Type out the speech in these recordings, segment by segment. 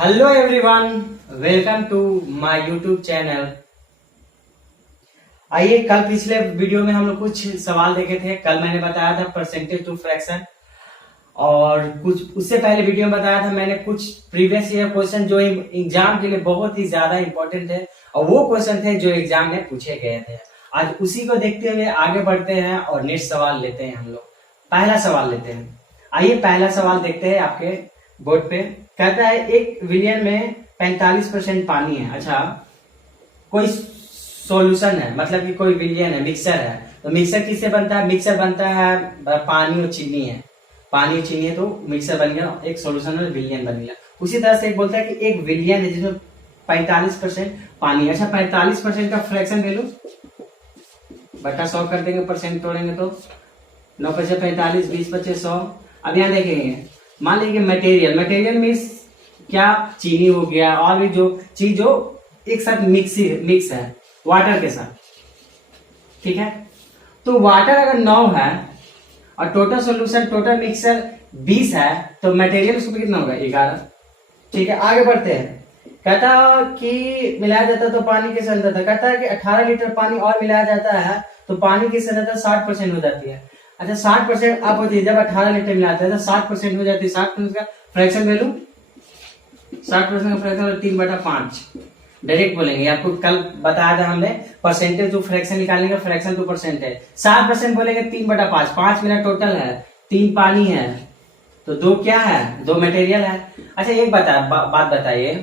Hello everyone, welcome to my YouTube channel. आइए, कल पिछले वीडियो में हम लोग कुछ सवाल देखे थे। कल मैंने बताया था परसेंटेज टू फ्रैक्शन, और कुछ उससे पहले वीडियो में बताया था मैंने कुछ प्रीवियस ईयर क्वेश्चन जो एग्जाम के लिए बहुत ही ज्यादा इंपॉर्टेंट है, और वो क्वेश्चन थे जो एग्जाम में पूछे गए थे। आज उसी को देखते हुए आगे बढ़ते हैं और नेक्स्ट सवाल लेते हैं। हम लोग पहला सवाल लेते हैं। आइए, पहला सवाल देखते हैं। आपके बोर्ड पे कहता है एक विलियन में 45% पानी है। अच्छा, कोई सॉल्यूशन है, मतलब कि कोई विलियन है, मिक्सर है। तो मिक्सर किससे बनता है? मिक्सर बनता है पानी और चीनी है। पानी और चीनी है तो मिक्सर बन गया, एक सॉल्यूशन है, विलियन बन गया। उसी तरह से एक बोलता है कि एक विलियन है जिसमें 45% पानी है। अच्छा, 45% का फ्रैक्शन ले लो, बटा 100 कर देंगे, परसेंट तोड़ेंगे तो 9 पचे 45, 20 पचे 100। अब यहाँ देखेंगे, मान लीजिए मटेरियल मीन्स क्या? चीनी हो गया, और भी जो चीज जो एक साथ मिक्स है वाटर के साथ, ठीक है। तो वाटर अगर 9 है और टोटल सॉल्यूशन, टोटल मिक्सर 20 है, तो मटेरियल उसको कितना होगा? 11। ठीक है, आगे बढ़ते हैं। कहता कि मिलाया जाता तो पानी की सांद्रता, कहता है कि 18 लीटर पानी और मिलाया जाता है तो पानी की सांद्रता 60% हो जाती है। अच्छा, 60% आप होती है, जब 18 लीटर मिलाते हैं तो 60% हो जाती है। 60% का फ्रैक्शन वैल्यू, 60% का फ्रैक्शन 3/5 डायरेक्ट बोलेंगे। आपको कल बताया था हमने, परसेंटेज टू फ्रैक्शन निकालेंगे, फ्रैक्शन टू परसेंट है। 60% बोलेंगे 3/5, 5 मिनट टोटल है, 3 पानी है तो 2 क्या है? 2 मटेरियल है। अच्छा, एक बात बताइए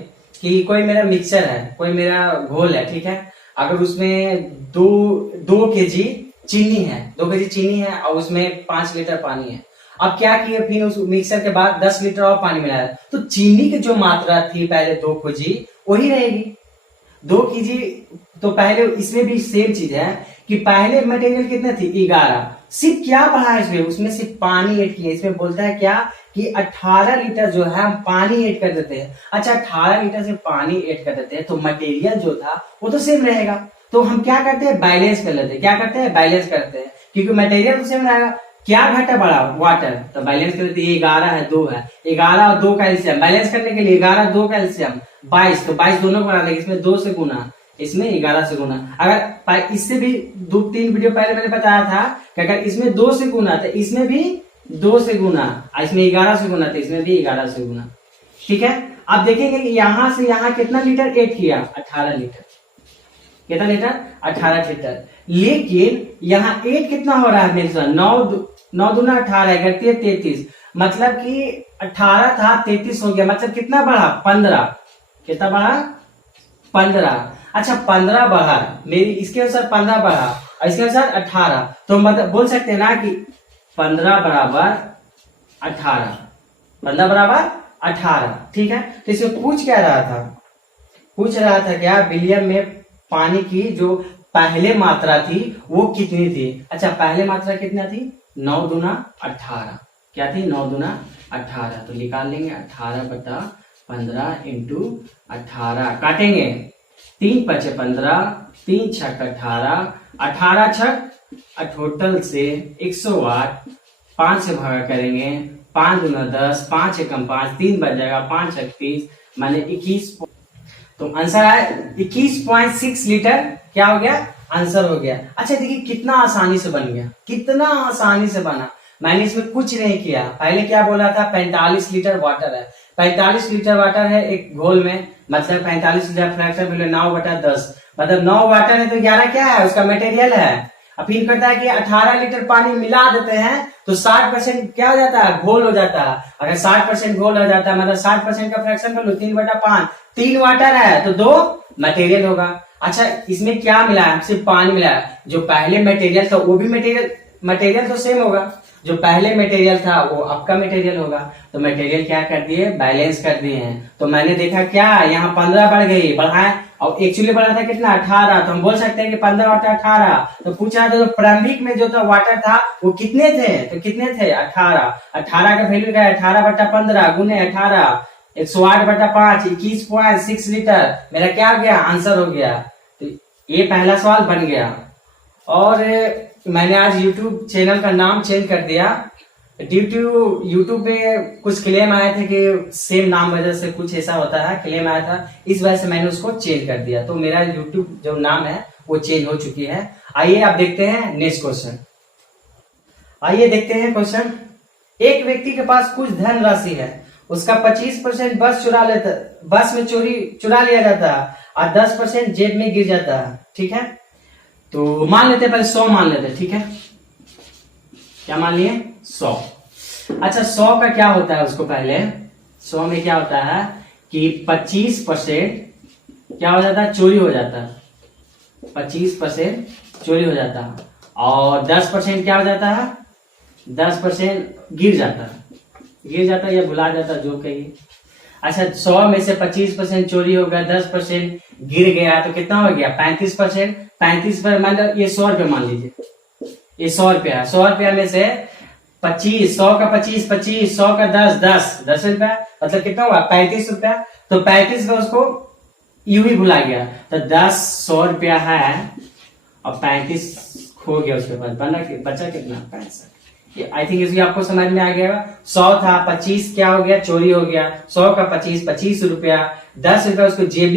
कि कोई मेरा मिक्सचर है, कोई मेरा घोल है, ठीक है। अगर उसमें 2 केजी चीनी है, 2 केजी चीनी है और उसमें 5 लीटर पानी है। अब क्या किए, फिर उस मिक्सर के बाद 10 लीटर और पानी मिलाया, तो चीनी की जो मात्रा थी पहले 2 केजी वही रहेगी। 2 केजी तो पहले इसमें भी सेम चीज है कि पहले मटेरियल कितने थी? 11। सिर्फ क्या बढ़ा है इसमें? उसमें सिर्फ पानी ऐड किया। इसमें बोलता है क्या कि 18 लीटर जो है हम पानी ऐड कर देते हैं। अच्छा, 18 लीटर से पानी ऐड कर देते हैं तो मटेरियल जो था वो तो सेम रहेगा। तो हम क्या करते हैं? बैलेंस कर लेते हैं। क्या करते हैं? बैलेंस करते हैं, क्योंकि मटेरियल तो सेम रहेगा। क्या घटा बढ़ा? वाटर। तो बैलेंस कर लेते हैं। 11 है, 2 है, 11 और 2 का एलसीएम बैलेंस करने के लिए 11 2 का एलसीएम 22, तो 22 दोनों को बना देंगे। इसमें 2 से गुना, इसमें 11 से गुना। अगर इससे भी 2-3 वीडियो पहले मैंने बताया था कि अगर इसमें 2 से गुना तो इसमें भी 2 से गुना, इसमें 11 से गुना तो इसमें भी 11 से गुना, ठीक है। अब देखेंगे कि यहां से यहां कितना लीटर ऐड किया? 18 लीटर। कितना लीटर? 18 लीटर। लेकिन यहाँ 8 कितना हो रहा है? मेरे साथ 9 दूना 18, 33, मतलब कि 18 था 33 हो गया, मतलब कितना बढ़ा? 15। कितना बढ़ा? 15। अच्छा, 15 बढ़ा, मेरी इसके अनुसार 15 बढ़ा और इसके अनुसार 18, तो मतलब बोल सकते हैं ना कि 15 बराबर 18, 15 बराबर 18, ठीक है। तो इसमें पूछ क्या रहा था? पूछ रहा था क्या? विलियन में पानी की जो पहले मात्रा थी वो कितनी थी? अच्छा, पहले मात्रा कितना थी? 9 दूना 18। क्या थी? 9 दूना 18, तो निकाल लेंगे 18/15 इंटू 18, काटेंगे 3 पचे 15, 3 छक 18, 18 छक टोटल से 108, 5 से भागा करेंगे, 5 दूना 10, 5 एकम 5, 3 बच जाएगा, 5 छक 30, माने 21। तो आंसर आया 21.6 लीटर। क्या हो गया? आंसर हो गया। अच्छा, देखिए कितना आसानी से बन गया, कितना आसानी से बना। मैंने इसमें कुछ नहीं किया। पहले क्या बोला था? 45 लीटर वाटर है, 45 लीटर वाटर है एक घोल में, मतलब 45 लीटर फ्रैक्शन 9/10, मतलब 9 वाटर है तो 11 क्या है? उसका मटेरियल है। अब फिर कहता है कि 18 लीटर पानी मिला देते हैं तो 60% क्या हो जाता है? घोल हो जाता है। अगर 60% घोल हो जाता है मतलब 60% का फ्रैक्शन कर लो, 3/5, 3 वाटर है तो 2 मटेरियल होगा। अच्छा, इसमें क्या मिला है? सिर्फ पानी मिला है। जो पहले मटेरियल था वो भी मटेरियल तो सेम होगा। जो पहले मटेरियल था वो आपका मटेरियल होगा। तो मटेरियल क्या कर दिए? बैलेंस कर दिए हैं। तो मैंने देखा क्या, यहाँ 15 बढ़ गई, बढ़ाए, और एक्चुअली बढ़ा था कितना? 18। तो हम बोल सकते हैं कि 15 वाटर 18। तो पूछा था तो प्रारंभिक में जो था वाटर था वो कितने थे? तो कितने थे? 18। 18 का वैल्यू क्या है? 18/15 गुने 18, 108/5, 21.6 लीटर। मेरा क्या हो गया? आंसर हो गया। तो ये पहला सवाल बन गया। और मैंने आज YouTube चैनल का नाम चेंज कर दिया, ड्यू टू यूट्यूब पे कुछ क्लेम आए थे कि सेम नाम वजह से कुछ ऐसा होता है, क्लेम आया था, इस वजह से मैंने उसको चेंज कर दिया। तो मेरा यूट्यूब जो नाम है वो चेंज हो चुकी है। आइए आप देखते हैं नेक्स्ट क्वेश्चन। आइए देखते हैं क्वेश्चन। एक व्यक्ति के पास कुछ धन राशि है, उसका 25% बस में चुरा लिया जाता है और 10% जेब में गिर जाता है। ठीक है, तो मान लेते हैं, पहले 100 मान लेते हैं। ठीक है, क्या मान लिए? 100। अच्छा, 100 का क्या होता है उसको पहले 100 में क्या होता है कि 25% क्या हो जाता है? चोरी हो जाता है। 25% चोरी हो जाता है और 10% क्या हो जाता है? 10% गिर जाता है या भुला जाता है, जो कहिए। अच्छा, 100 में से 25% चोरी हो गया, 10% गिर गया, तो कितना हो गया? 35%। 35 पर मान लो ये 100 रुपये मान लीजिए, ये 100 रुपया। 100 रुपया में से 25, 100 का 25, 100 का 10 रुपया, मतलब कितना हुआ? 35 रुपया। तो 35 में उसको यूं ही भुला गया, तो 10 100 रुपया है और 35 खो गया उसके पास, बचा कितना? 65। आई थिंक इसलिए आपको समझ में आ गया। 100 था, 25 क्या हो गया? चोरी हो गया। 100 का 25 रुपया, 10 रुपया उसको जेब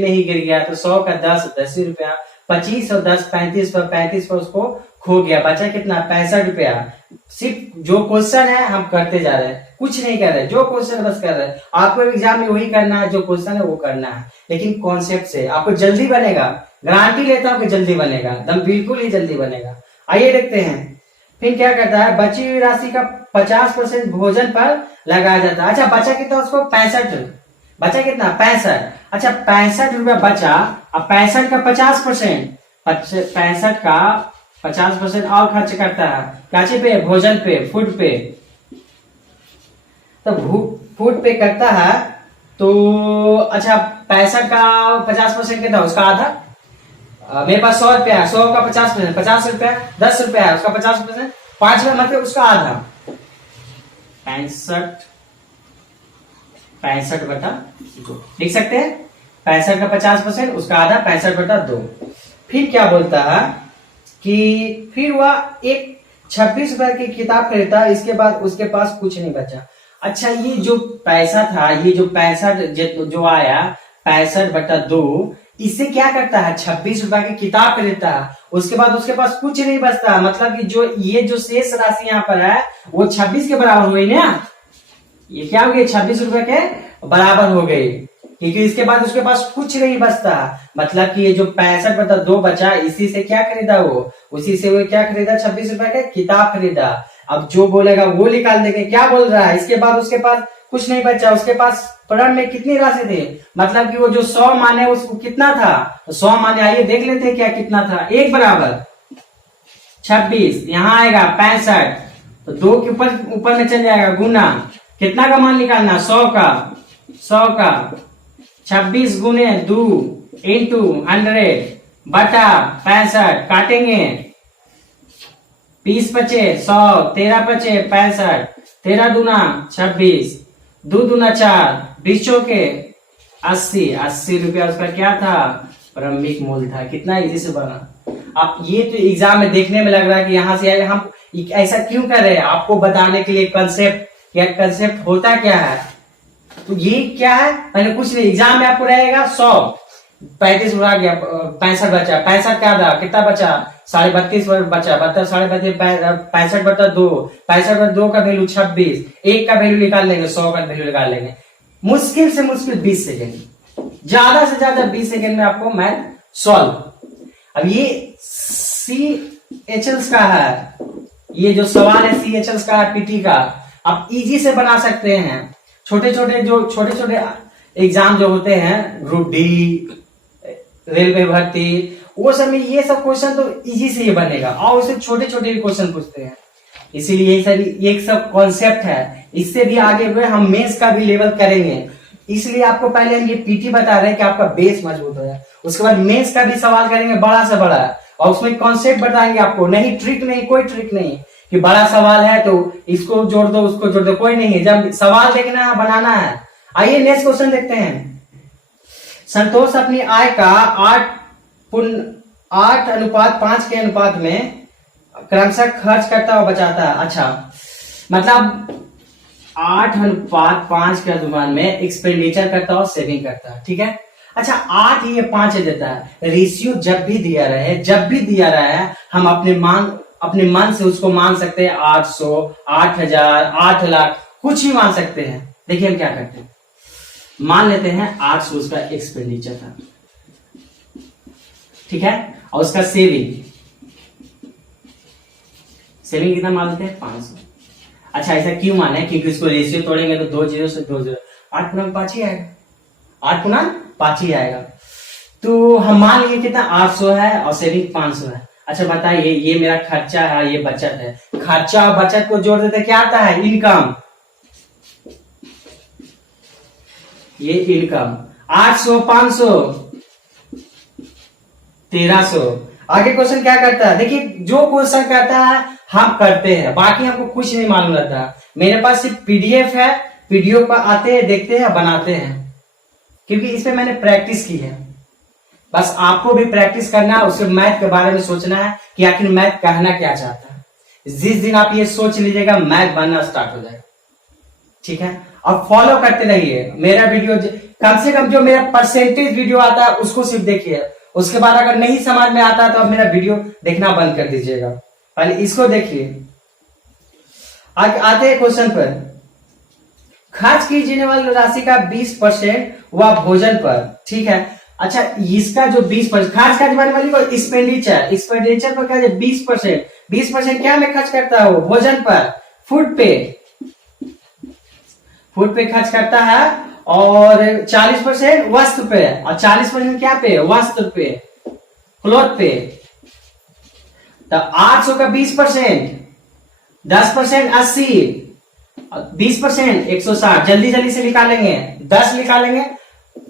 में ही गिर गया, तो 100 का 10 रुपया, 25 और 10 35 पर उसको खो गया, बचा कितना? 65 रुपया। सिर्फ जो क्वेश्चन है हम करते जा रहे हैं, कुछ नहीं कर रहे, जो क्वेश्चन बस कर रहे हैं। आपको एग्जाम में वही करना है, जो क्वेश्चन है वो करना है, लेकिन कॉन्सेप्ट से आपको जल्दी बनेगा। गारंटी लेता हूं कि जल्दी बनेगा, एकदम बिल्कुल ही जल्दी बनेगा। आइए देखते हैं। फिर क्या करता है? बची हुई राशि का 50% भोजन पर लगाया जाता है। अच्छा, बचा कितना उसको? 65। बचा कितना? 65। अच्छा, 65 रुपया बचा, अब 65 का 50%, 65 का 50% और खर्च करता है काचे पे? भोजन पे, फूड पे। तो फूड पे करता है, तो अच्छा 65 का 50% कितना? उसका आधा। मेरे पास 100 रुपया है, 100 का 50%, 50 रुपया, 10 रुपया है, उसका 50%, 5 रुपया, मतलब उसका आधा। 65 बटा 2 लिख सकते हैं। 65 का 50%, उसका आधा, 65 बटा 2। फिर क्या बोलता है कि फिर वह एक 26 रुपए की किताब खरीदता, इसके बाद उसके पास कुछ नहीं बचा। अच्छा, ये जो पैसा था, ये जो 65 जो आया 65 बटा 2, इससे क्या करता है? 26 रुपए की किताब खरीदता है, उसके बाद उसके पास कुछ नहीं बचता, मतलब कि जो शेष राशि यहाँ पर है वो 26 के बराबर हो गई ना। ये क्या हो गई? 26 रुपए के बराबर हो गई, क्योंकि इसके बाद उसके पास कुछ नहीं बचता। मतलब कि ये जो 65 बटा 2 बचा, इसी से क्या खरीदा उसी से वो क्या खरीदा? 26 रुपए का किताब खरीदा। अब जो बोलेगा वो निकाल देंगे। क्या बोल रहा है? इसके बाद उसके पास कुछ नहीं बचा, उसके पास प्रण में कितनी राशि थी? मतलब कि वो जो 100 माने उसको कितना था? तो 100 माने, आइए देख लेते हैं क्या कितना था। 1 बराबर 26, यहाँ आएगा 65, तो 2 के ऊपर में चल जाएगा गुना। कितना का मान निकालना? 100 का 26 गुने 2 इंटू 100 बटा 65, काटेंगे 20 बचे 100, 13 बचे 65, 13 दूना 26, 2 दूना 4, 20 चौके 80 रुपया उसका क्या था? प्रारंभिक मूल्य था। कितना इजी से बना। अब ये तो एग्जाम में देखने में लग रहा है कि यहाँ से हम ऐसा क्यों कर रहे हैं, आपको बताने के लिए कंसेप्ट, क्या कंसेप्ट होता क्या है। तो ये क्या है? पहले कुछ नहीं, एग्जाम में आपको रहेगा 100, 35 उड़ा गया, 65 बचा, 65 क्या था? कितना बचा? 32.5 बचा, 32.5 65 बटा 2, 65 बटा 2 का वैल्यू 26, 1 का वैल्यू निकाल लेंगे, 100 का वैल्यू निकाल लेंगे। मुश्किल से मुश्किल 20 सेकेंड, ज्यादा से ज्यादा 20 सेकेंड में आपको मैथ सॉल्व। अब ये CHLs का है, ये जो सवाल है CHLs का है, पीटी का, आप इजी से बना सकते हैं। छोटे छोटे एग्जाम जो होते हैं, ग्रुप डी, रेलवे भर्ती, वो सब में ये सब क्वेश्चन तो इजी से ही बनेगा, और उससे छोटे छोटे भी क्वेश्चन पूछते हैं। इसीलिए ये सब कॉन्सेप्ट है, इससे भी आगे हुए हम मेंस का भी लेवल करेंगे। इसलिए आपको पहले हम ये पीटी बता रहे हैं कि आपका बेस मजबूत हो जाए, उसके बाद मेंस का भी सवाल करेंगे बड़ा से बड़ा, और उसमें कॉन्सेप्ट बताएंगे आपको। नहीं ट्रिक नहीं, कोई ट्रिक नहीं कि बड़ा सवाल है तो इसको जोड़ दो उसको जोड़ दो, कोई नहीं है। जब सवाल देखना है, बनाना है। आइए नेक्स्ट क्वेश्चन देखते हैं। संतोष अपनी आय का 8:5 के अनुपात में क्रमशः खर्च करता हुआ बचाता है। अच्छा, मतलब 8:5 के अनुपात में एक्सपेंडिचर करता है और सेविंग करता है, ठीक है। अच्छा 8 ये 5 देता है। रेशियो जब भी दिया रहे हम अपने मन से उसको मान सकते हैं 800, 8000, 8 लाख, कुछ ही मान सकते हैं। देखिए हम क्या करते हैं, मान लेते हैं 800 उसका एक्सपेंडिचर था, ठीक है, और उसका सेविंग कितना मान लेते हैं 500। अच्छा ऐसा क्यों माने, क्योंकि उसको रेशियो तोड़ेंगे तो 2 0 से 2 0, 8 गुना 5 ही आएगा, 8 गुना 5 ही आएगा। तो हम मान लिए कितना 800 है और सेविंग 500 है। अच्छा बताइए, ये मेरा खर्चा है, ये बचत है। खर्चा और बचत को जोड़ देते क्या आता है, इनकम। ये इनकम 800, 500, 1300। आगे क्वेश्चन क्या करता है, देखिए जो क्वेश्चन करता है हम करते हैं, बाकी हमको कुछ नहीं मालूम रहता। मेरे पास सिर्फ पीडीएफ है, पीडीएफ पर आते हैं, देखते हैं, बनाते हैं, क्योंकि इस पे मैंने प्रैक्टिस की है। बस आपको भी प्रैक्टिस करना है, उसके मैथ के बारे में सोचना है कि आखिर मैथ कहना क्या चाहता है। जिस दिन आप ये सोच लीजिएगा मैथ बनना स्टार्ट हो जाएगा, ठीक है। और फॉलो करते रहिए मेरा वीडियो, कम से कम जो मेरा परसेंटेज वीडियो आता है उसको सिर्फ देखिए, उसके बाद अगर नहीं समझ में आता तो आप मेरा वीडियो देखना बंद कर दीजिएगा, पहले इसको देखिए। आते हैं क्वेश्चन पर। खर्च की जाने वाली राशि का 20% वह भोजन पर, ठीक है। अच्छा इसका जो 20% खर्च करने वाली को एक्सपेंडिचर पर क्या है 20% क्या में खर्च करता है वो, भोजन पर, फूड पे खर्च करता है, और 40% वस्त्र पे, और 40% क्या पे, वस्त्र पे, क्लॉथ पे। तो 800 का 20%, 10% 80, 20% 160। जल्दी से निकालेंगे, 10 निकालेंगे।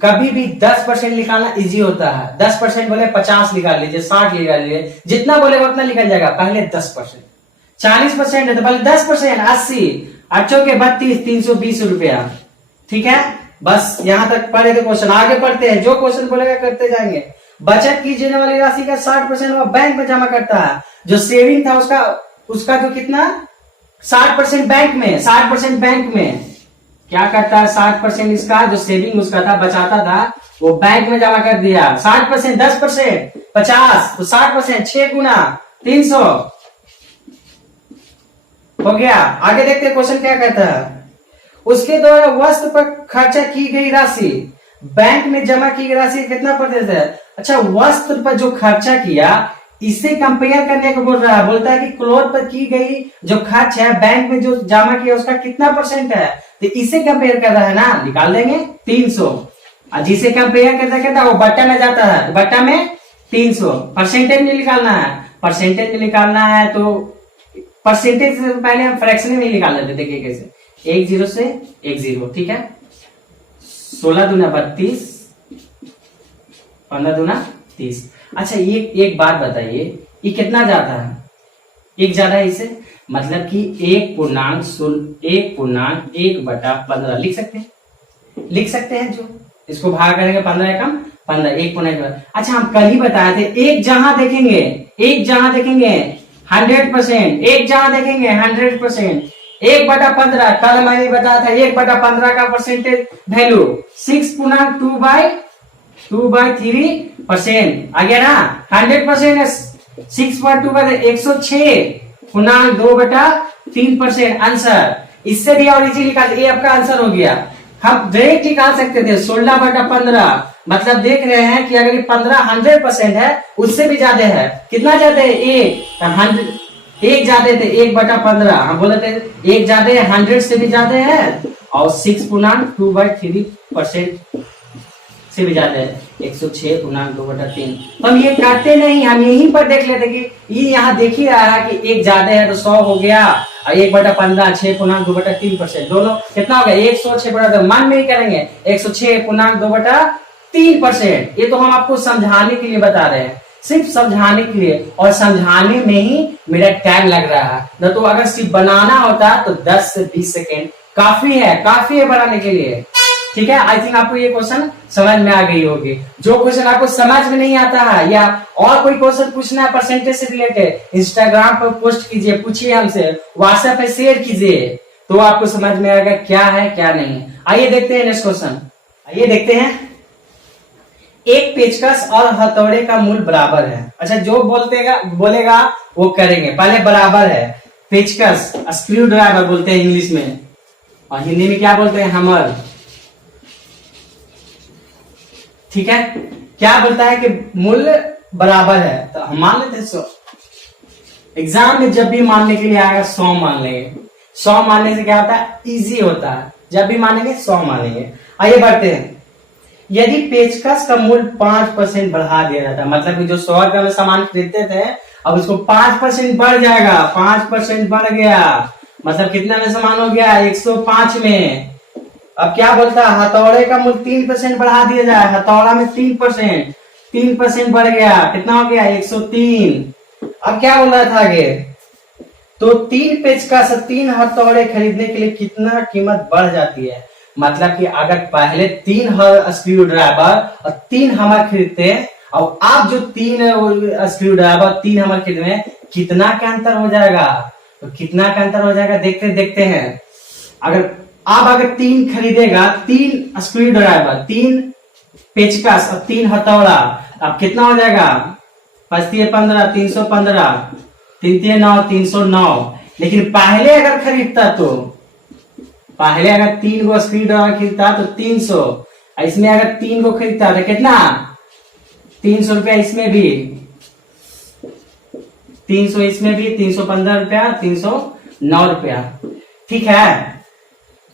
कभी भी 10% निकालना इजी होता है। 10% बोले 50 निकाल लीजिए, 60 निकाल लीजिए, जितना बोले उतना निकल जाएगा। पहले 10%, 40% है तो पहले 10%, 80, 8 के 32, 320 रुपया, ठीक है। बस यहां तक पढ़े थे क्वेश्चन, आगे पढ़ते हैं, जो क्वेश्चन बोलेगा करते जाएंगे। बचत की जाने वाली राशि का 60% वह बैंक में जमा करता है। जो सेविंग था उसका जो कितना 60% बैंक में, 60% बैंक में क्या करता है, 60% इसका जो सेविंग उसका था, बचाता था, वो बैंक में जमा कर दिया। 60%, 10%, 50, तो 60%, 6 गुना 300 हो गया। आगे देखते हैं क्वेश्चन क्या कहता है। उसके द्वारा वस्त्र पर खर्चा की गई राशि बैंक में जमा की गई राशि कितना प्रतिशत है। अच्छा वस्त्र पर जो खर्चा किया इसे कंपेयर करने को बोल रहा है, बोलता है कि क्लॉथ पर की गई जो खर्च है बैंक में जो जमा किया उसका कितना % है, तो इसे कंपेयर कर रहा है ना, निकाल देंगे 300। और जिसे कंपेयर करता वो बट्टा में जाता है, तो बट्टा में 300। परसेंटेज में निकालना है, तो परसेंटेज से पहले हम फ्रैक्शन में निकाल लेते। देखिए कैसे, 1 0 से 1 0, ठीक है। 16 दूना 32, 15 दूना 30। अच्छा ये एक बात बताइए, ये कितना ज्यादा है, एक ज्यादा है इसे, मतलब कि 1.1/15 लिख सकते हैं जो इसको भाग करेंगे 15 एकम 15, 1.1। अच्छा हम कल ही बताए थे, एक जहां देखेंगे 100%, एक जहां देखेंगे 100%, 1/15। कल मैंने बताया था 1/15 का परसेंटेज वैल्यू 6.2/3%। आ गया ना, 100% है 6.2/106.2/3% आंसर। इससे भी और इजी निकाल, ये आपका आंसर हो गया। हम डायरेक्ट निकाल सकते थे 16/15, मतलब देख रहे हैं कि अगर ये 15 100% है, उससे भी ज्यादा है। कितना ज्यादा है, एक ज्यादा थे 1/15। हम बोले थे एक ज्यादा है, 100 से भी ज्यादा है, और 6.2/3% से भी ज्यादा है, 106.2/3। तो हम ये करते नहीं, हम यहीं पर देख लेते कि ये यहाँ देख ही रहा है कि एक ज्यादा है तो 100 हो गया, और 1/15 6.2/3%, दोनों कितना हो गया 106। मन में ही करेंगे 106.2/3%। ये तो हम आपको समझाने के लिए बता रहे हैं, सिर्फ समझाने के लिए, और समझाने में ही मेरा टाइम लग रहा है। न तो अगर सिर्फ बनाना होता तो 10 से 20 सेकेंड काफी है बनाने के लिए। ठीक है, आई थिंक आपको ये क्वेश्चन समझ में आ गई होगी। जो क्वेश्चन आपको समझ में नहीं आता है या और कोई क्वेश्चन पूछना है परसेंटेज से रिलेटेड, इंस्टाग्राम पर पोस्ट कीजिए, पूछिए हमसे, व्हाट्सएप पे शेयर कीजिए, तो आपको समझ में आएगा क्या है क्या नहीं है। आइए देखते हैं नेक्स्ट क्वेश्चन। आइए देखते हैं, एक पेचकस और हथौड़े का मूल बराबर है। अच्छा, जो बोलेगा वो करेंगे। पहले बराबर है, पेचकस स्क्रू ड्राइवर बोलते हैं इंग्लिश में, और हिंदी में क्या बोलते हैं, हैमर। ठीक है, क्या बोलता है कि मूल्य बराबर है, तो हम मान लेते हैं 100। एग्जाम में जब भी मानने के लिए आएगा 100 मान लेंगे। 100 मानने से क्या होता है, इजी होता है। जब भी मानेंगे 100 मानेंगे। आइए बढ़ते हैं। यदि पेचकस का मूल्य 5% बढ़ा दिया जाता है, मतलब कि जो 100 रुपए में सामान खरीदते थे, अब उसको 5% बढ़ जाएगा। 5% बढ़ गया, मतलब कितना में सामान हो गया, 105 में। अब क्या बोलता है, हथौड़े का मूल्य 3% बढ़ा दिया जाए। हथौड़ा में 3% बढ़ गया, कितना हो गया, 103। अब क्या बोल रहा था आगे, तो 3 पेचकस 3 हथौड़े खरीदने के लिए कितना कीमत बढ़ जाती है। मतलब कि अगर पहले 3 स्क्रू ड्राइवर और 3 हमर खरीदते हैं, और आप जो 3 स्क्रू ड्राइवर 3 हमर खरीदे, कितना का अंतर हो जाएगा। तो कितना का अंतर हो जाएगा, देखते हैं। अगर 3 खरीदेगा, 3 स्क्रू ड्राइवर, 3 पेचकस और 3 हथौड़ा, अब कितना हो जाएगा, 5 15, 315, 3 9, 309। लेकिन पहले अगर खरीदता, तो पहले अगर 3 गो स्क्रू ड्राइवर खरीदता तो 300, इसमें अगर 3 गो खरीदता तो कितना, 300 रुपया, इसमें भी 300, इसमें भी 315 रुपया, 309 रुपया। ठीक है,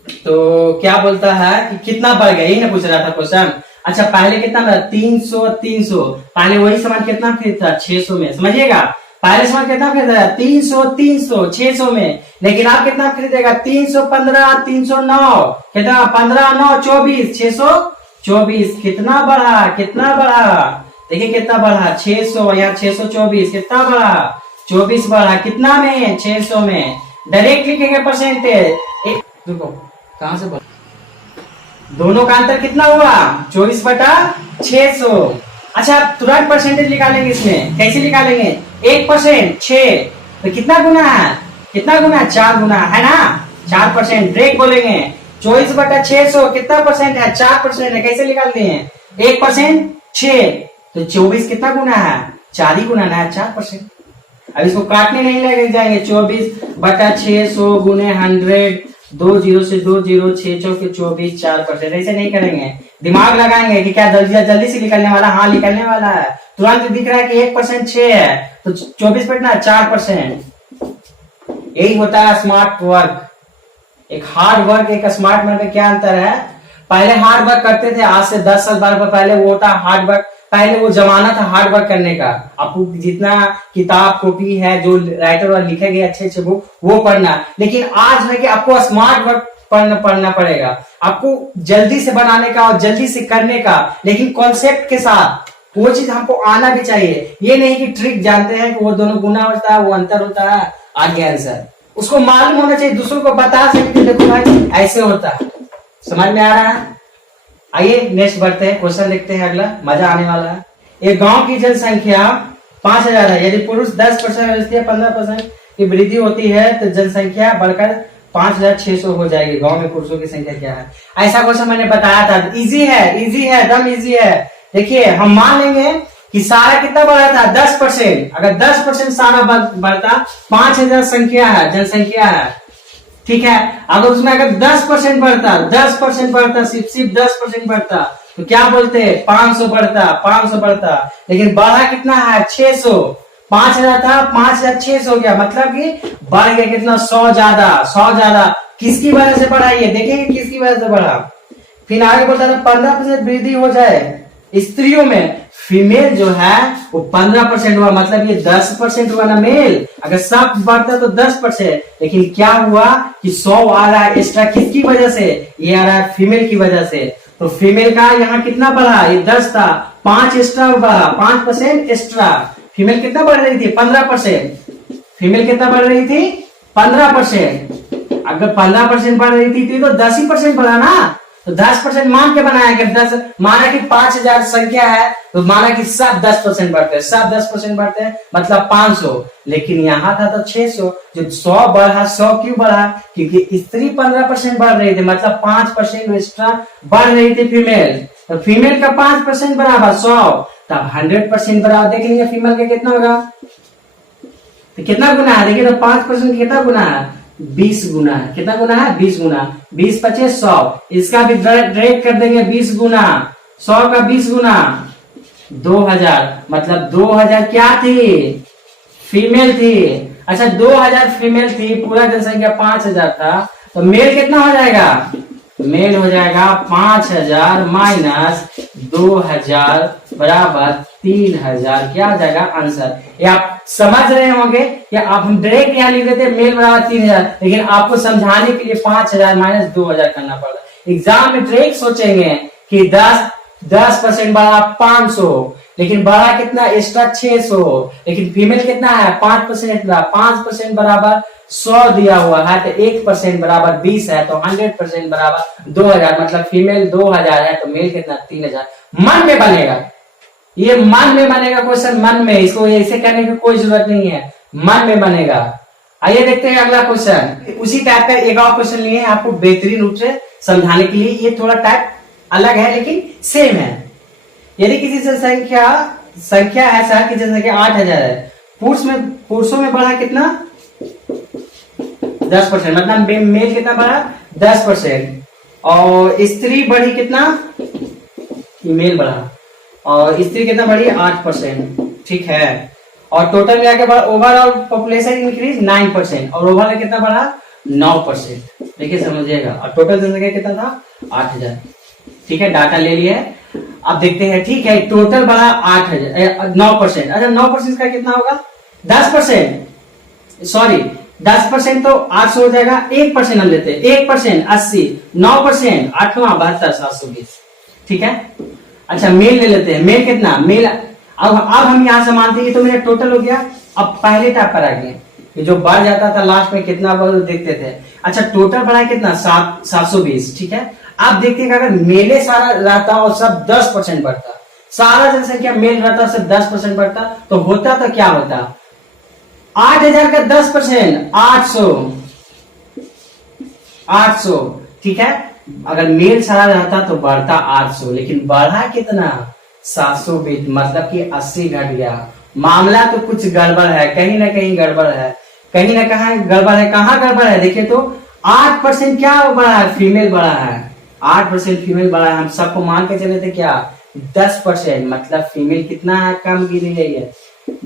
तो क्या बोलता है कि कितना बढ़ गया, यही ना पूछ रहा था क्वेश्चन। अच्छा, पहले कितना था, 300। पहले वही सामान कितना खरीदता, 600 में। समझिएगा, पहले सामान कितना खरीदा, 300 600 में। लेकिन आप कितना खरीदेगा, 315 309, कितना, 15 9 24, 624। कितना बढ़ा, देखिए कितना बढ़ा, 600, यहाँ 624, कितना बढ़ा, 24 बढ़ा, कितना में, 600 में। डायरेक्ट लिखेंगे परसेंटेज, देखो कहां से बढ़ा, दोनों का अंतर कितना हुआ, 24/600। अच्छा, तुरंत परसेंटेज निकालेंगे। इसमें कैसे निकालेंगे, 1% 6, तो कितना गुना है, 4 गुना है ना, 4%। डायरेक्ट बोलेंगे 24/600 कितना परसेंट है, 4% है। कैसे निकालते हैं, 1% 6, तो 24 कितना गुना है, 4 ही गुना है, 4%। अब इसको काटने नहीं लगे जाएंगे, 24/600 गुने 100, 2 0 से 2 0, 6 चौके 24, 4%। ऐसे नहीं करेंगे, दिमाग लगाएंगे कि क्या जल्दी से निकलने वाला, हाँ निकलने वाला है। तुरंत दिख रहा है कि 1% 6 है, तो 24/4%। यही होता है स्मार्ट वर्क। एक हार्ड वर्क, एक स्मार्ट वर्क में क्या अंतर है, पहले हार्ड वर्क करते थे, आज से 10 साल 12 पहले वो होता हार्ड वर्क। पहले वो जमाना था हार्ड वर्क करने का। आपको जितना किताब कॉपी है, जो राइटर और लिखे गए अच्छे बुक, वो पढ़ना। लेकिन आज है कि आपको स्मार्ट वर्क पढ़ना पड़ेगा, आपको जल्दी से बनाने का और जल्दी से करने का, लेकिन कॉन्सेप्ट के साथ। वो चीज हमको आना भी चाहिए। ये नहीं कि ट्रिक जानते हैं कि वो दोनों गुना होता है, वो अंतर होता है, आगे आंसर उसको मालूम होना चाहिए, दूसरों को बता सकते, देखो भाई ऐसे होता है। समझ में आ रहा है। आइए नेक्स्ट बढ़ते हैं, क्वेश्चन देखते हैं अगला, मजा आने वाला है। एक गांव की जनसंख्या 5000 है। यदि पुरुष 10% या 15% की वृद्धि होती है, तो जनसंख्या बढ़कर 5600 हो जाएगी। गांव में पुरुषों की संख्या क्या है, ऐसा क्वेश्चन मैंने बताया था। इजी है, एकदम इजी है। देखिए, हम मान लेंगे कि सारा कितना बढ़ा था, 10%। अगर 10% सारा बढ़ता, 5000 जनसंख्या है, ठीक है। अगर उसमें अगर 10% बढ़ता, सिर्फ 10% बढ़ता, तो क्या बोलते हैं, 500 बढ़ता। लेकिन बढ़ा कितना है, 600। 5000 था, 5600 हो गया, मतलब कि बढ़ गया कितना, 100 ज्यादा। किसकी वजह से बढ़ा, ये देखेंगे किसकी वजह से बढ़ा। फिर आगे बोलता था 15% वृद्धि हो जाए स्त्रियों में। फीमेल जो है वो 15% हुआ, मतलब ये 10% हुआ ना मेल। अगर सब बढ़ता तो 10%, लेकिन क्या हुआ कि 100 आ रहा है एक्स्ट्रा, किसकी वजह से, ये आ रहा है फीमेल की वजह से। तो फीमेल का यहाँ कितना बढ़ा, ये 10 था, 5 एक्स्ट्रा बढ़ा, 5% एक्स्ट्रा। फीमेल कितना बढ़ रही थी, 15%। फीमेल कितना बढ़ रही थी, 15%। अगर 15% बढ़ रही थी तो 10% बढ़ा ना, तो 10% मान के बनाया कि 10 माना कि 5000 संख्या है तो माना कि सब 10% बढ़ते हैं, सब 10% बढ़ते हैं मतलब 500। लेकिन यहाँ था तो 600, जो 100 बढ़ा, 100 क्यों बढ़ा? क्योंकि स्त्री 15% बढ़ रही थी, मतलब 5% एक्स्ट्रा बढ़ रही थी फीमेल। तो फीमेल का 5% बराबर 100, तब 100% बराबर देखेंगे फीमेल का कितना होगा, तो कितना गुना है देखिए, तो 5% कितना गुना है, 20 गुना है। कितना गुना है, 20 गुना। 20 25 100, इसका भी डायरेक्ट कर देंगे 20 गुना, 100 का 20 गुना 2000, मतलब 2000 क्या थी, फीमेल थी। अच्छा 2000 फीमेल थी, पूरा जनसंख्या 5000 था, तो मेल कितना हो जाएगा, मेल हो जाएगा 5000 माइनस 2000 बराबर 3000। क्या हो जाएगा आंसर? ये आप समझ रहे होंगे या आप हम डायरेक्ट यहाँ लिख देते मेल बराबर 3000, लेकिन आपको समझाने के लिए 5000 माइनस 2000 करना पड़ता। एग्जाम में डायरेक्ट सोचेंगे कि 10% बढ़ा 500, लेकिन बढ़ा कितना एक्स्ट्रा 600, लेकिन फीमेल कितना है 5% एक्स्ट्रा, 5% बराबर 100 दिया हुआ है, तो 1% बराबर 20 है, तो 100% बराबर 2000, मतलब फीमेल 2000 है तो मेल कितना 3000। मन में बनेगा, ये मन में बनेगा क्वेश्चन, मन में, इसको ऐसे करने की कोई जरूरत नहीं है, मन में बनेगा। आइए देखते हैं अगला क्वेश्चन। उसी टाइप का एक और क्वेश्चन लिए हैं आपको बेहतरीन रूप से समझाने के लिए। ये थोड़ा टाइप अलग है लेकिन सेम है। यदि किसी संख्या है शहर की जनसंख्या 8000 है, पुरुषों में बढ़ा कितना 10%, मतलब मेल कितना बढ़ा 10%, और स्त्री बढ़ी कितना, फीमेल बढ़ा, और स्त्री कितना बढ़ी 8%, ठीक है। और टोटल मिला के बढ़ा, ओवरऑल पॉपुलेशन इंक्रीज 9%, और ओवरऑल कितना बढ़ा 9%। देखिए समझिएगा, और टोटल जनसंख्या कितना था 8000, ठीक है। डाटा ले लिया है, अब देखते हैं, ठीक है। टोटल बढ़ा 8000 9%। अच्छा 9% का कितना होगा 10%, सॉरी 10% तो 800 हो जाएगा, 1% हम लेते हैं, 1% 80, 9% 8 72 720, ठीक है। अच्छा मेल ले लेते हैं, मेल कितना, मेल अब हम यहां से मानते हैं तो मेरा टोटल हो गया। अब पहले टाइप पर आ गए कि जो बढ़ जाता था लास्ट में कितना देखते थे। अच्छा टोटल बढ़ा कितना 720, ठीक है। आप देखते हैं अगर मेले सारा रहता और सब 10% बढ़ता, सारा जनसंख्या मेल रहता सब 10% बढ़ता, तो होता तो क्या होता, 8000 का 10% 800, ठीक है। अगर मेल सारा रहता तो बढ़ता 800, लेकिन बढ़ा कितना 720, मतलब कि 80 घट गया। मामला तो कुछ गड़बड़ है, कहीं ना कहीं गड़बड़ है, कहीं ना कहीं गड़बड़ है। कहाँ गड़बड़ है देखिए तो 8% क्या बढ़ा है, फीमेल बढ़ा है, 8% फीमेल बढ़ा है। हम सबको मान के चले थे क्या 10%, मतलब फीमेल कितना है कम गिरी गई है,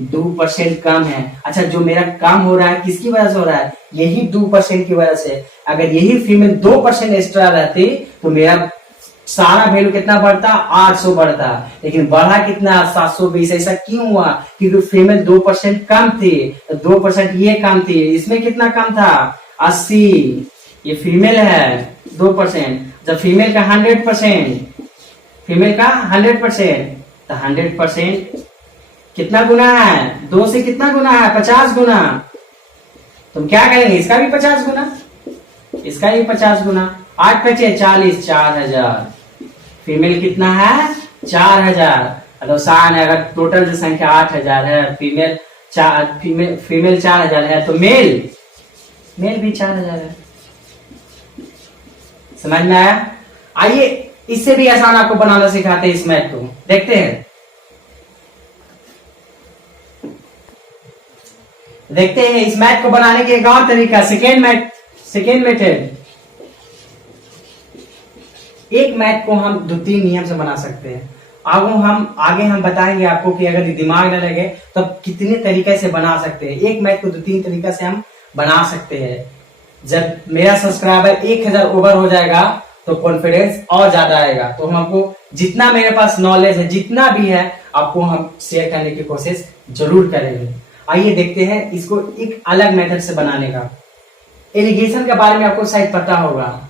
2% कम है। अच्छा जो मेरा कम हो रहा है किसकी वजह से हो रहा है, यही 2% की वजह से। अगर यही फीमेल 2% एक्स्ट्रा रहती तो मेरा सारा वैल्यू कितना बढ़ता 800 बढ़ता, लेकिन बढ़ा कितना 720। ऐसा क्यों हुआ, क्योंकि फीमेल 2% कम थी, तो 2% ये कम थी, इसमें कितना कम था 80, ये फीमेल है 2%। जब फीमेल का 100%, फीमेल का 100%, तो 100% कितना गुना है, 2 से कितना गुना है 50 गुना। तुम क्या करेंगे, इसका भी 50 गुना, इसका भी 50 गुना, 8 पचे 40, 4000। फीमेल कितना है 4000, तो आसान है। अगर टोटल जो संख्या 8000 है, फीमेल 4000 है, तो मेल भी 4000 है। समझ में आया? आइए इससे भी आसान आपको बनाना सिखाते हैं इस मैथ को, देखते हैं। देखते हैं इस मैथ को बनाने के एक और तरीका, सेकेंड मेथड। एक मैथ को हम 2-3 नियम से बना सकते हैं। आगे हम बताएंगे आपको कि अगर दिमाग न लगे तो कितने तरीके से बना सकते हैं। एक मैथ को 2-3 तरीके से हम बना सकते हैं। जब मेरा सब्सक्राइबर 1000 ओवर हो जाएगा तो कॉन्फिडेंस और ज्यादा आएगा। तो हम आपको जितना मेरे पास नॉलेज है, जितना भी है, आपको हम शेयर करने की कोशिश जरूर करेंगे। आइए देखते हैं इसको एक अलग मेथड से बनाने का। इरिगेशन के बारे में आपको शायद पता होगा।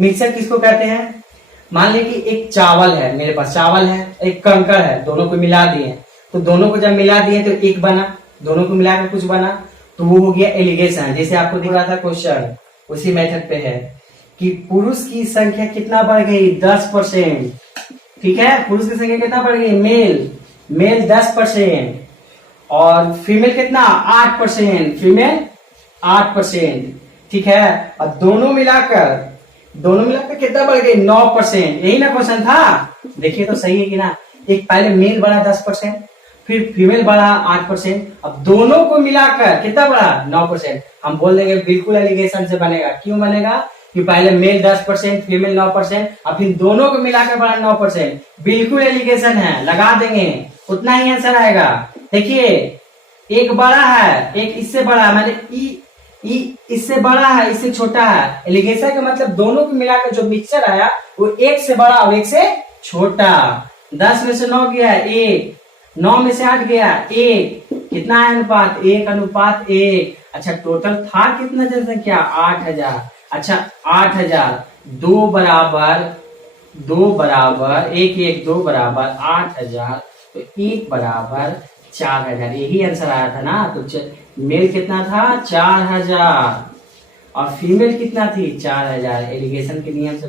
मिक्सर किसको कहते हैं, मान लीजिए कि एक चावल है, मेरे पास चावल है, एक कंकड़ है, दोनों को मिला दिए, तो दोनों को जब मिला दिए तो एक बना, दोनों को मिलाकर कुछ बना, तो वो हो गया इरिगेशन। जैसे आपको दिख रहा था क्वेश्चन, उसी मेथड पे है। कि पुरुष की संख्या कितना बढ़ गई 10%। ठीक है, पुरुष की संख्या कितना बढ़ गई, मेल 10% और फीमेल कितना 8%, फीमेल 8%। ठीक है, और दोनों मिलाकर कितना बढ़ गई 9%। यही ना क्वेश्चन था, देखिए तो सही है कि ना। एक पहले मेल बढ़ा 10%, फिर फीमेल बढ़ा 8%, अब दोनों को मिलाकर कितना बढ़ा 9%। हम बोल देंगे बिल्कुल एलिगेशन से बनेगा। क्यों बनेगा, कि पहले मेल 10%, फीमेल 9% और फिर दोनों को मिलाकर बढ़ा 9%, बिल्कुल एलिगेशन है, लगा देंगे, उतना ही आंसर आएगा। देखिए एक बड़ा है, एक इससे बड़ा है, मतलब ई इससे बड़ा है, इससे छोटा है। एलिगेशन का मतलब दोनों को मिलाकर जो मिक्सचर आया वो एक से बड़ा और एक से छोटा। 10 में से 9 गया 1, 9 में से 8 गया 1, कितना है अनुपात 1:1। अच्छा टोटल था कितना जनसंख्या 8000। अच्छा 8000, 2 बराबर 2 बराबर 8000, तो 1 बराबर 4000। यही आंसर आया था ना। तो मेल कितना था 4000 और फीमेल कितना थी 4000। एलिगेशन के नियम से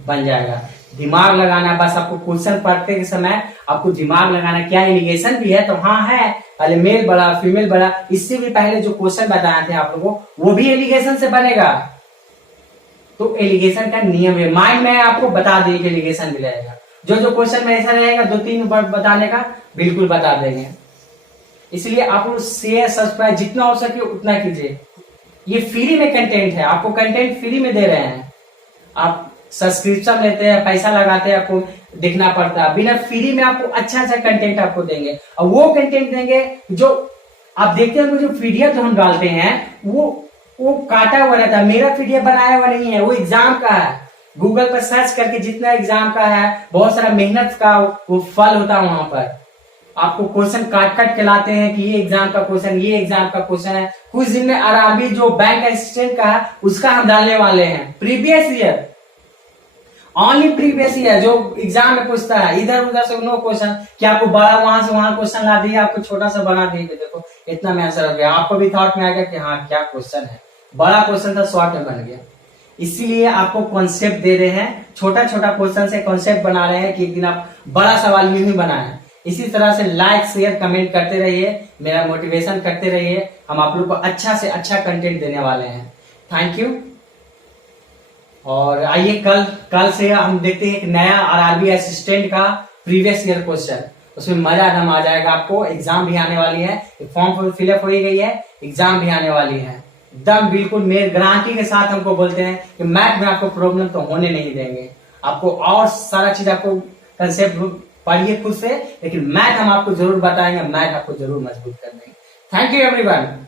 बन जाएगा। दिमाग लगाना बस आपको, क्वेश्चन पढ़ते के समय आपको दिमाग लगाना, क्या एलिगेशन भी है तो हाँ है, पहले मेल बड़ा फीमेल बड़ा। इससे भी पहले जो क्वेश्चन बताए थे आप लोगों को वो भी एलिगेशन से बनेगा। तो एलिगेशन का नियम है, माइंड में आपको बता देंगे एलिगेशन भी रहेगा। जो क्वेश्चन में ऐसा रहेगा 2-3 बार बताने का, बिल्कुल बता देंगे। इसलिए आप लोग शेयर सब्सक्राइब जितना हो सके उतना कीजिए। ये फ्री में कंटेंट है, आपको कंटेंट फ्री में दे रहे हैं। आप सब्सक्रिप्शन लेते हैं, पैसा लगाते हैं, आपको देखना पड़ता है। बिना फ्री में आपको अच्छा कंटेंट आपको देंगे, और वो कंटेंट देंगे जो आप देखते हैं। जो वीडियो जो हम डालते हैं वो काटा हुआ रहता है। मेरा वीडियो बनाया हुआ नहीं है, वो एग्जाम का है। गूगल पर सर्च करके जितना एग्जाम का है, बहुत सारा मेहनत का वो फल होता है। वहां पर आपको क्वेश्चन काट के लाते हैं कि ये एग्जाम का क्वेश्चन, ये एग्जाम का क्वेश्चन है। कुछ दिन में आरआरबी जो बैंक असिस्टेंट का है उसका हम डालने वाले हैं। Previous year, only previous year जो एग्जाम में पूछता है, इधर उधर से नो क्वेश्चन कि आपको बड़ा वहां से वहां क्वेश्चन ला दिया, आपको छोटा सा बना दिए, देखो इतना में आंसर हो गया। आपको भी थॉट में आ गया कि हाँ क्या क्वेश्चन है, बड़ा क्वेश्चन था शॉर्ट में बन गया। इसीलिए आपको कॉन्सेप्ट दे रहे हैं, छोटा क्वेश्चन से कॉन्सेप्ट बना रहे हैं कि एक दिन आप बड़ा सवाल यूं ही बनाए। इसी तरह से लाइक शेयर कमेंट करते रहिए, मेरा मोटिवेशन करते रहिए। हम आप लोग को अच्छा से अच्छा कंटेंट देने वाले हैं। Thank you. और आइए कल से हम देखते हैं एक नया आरआरबी असिस्टेंट का प्रीवियस ईयर क्वेश्चन, उसमें मजा एकदम आ जाएगा आपको। एग्जाम भी आने वाली है, फॉर्म फिलअप हो ही गई है, एग्जाम भी आने वाली है। एकदम बिल्कुल मेरे गारंटी के साथ हमको बोलते हैं कि मैथ में आपको प्रॉब्लम तो होने नहीं देंगे। आपको और सारा चीज आपको कंसेप्ट पढ़िए खुद से, लेकिन मैथ हम आपको जरूर बताएंगे, मैथ आपको जरूर मजबूत कर देंगे। Thank you everyone.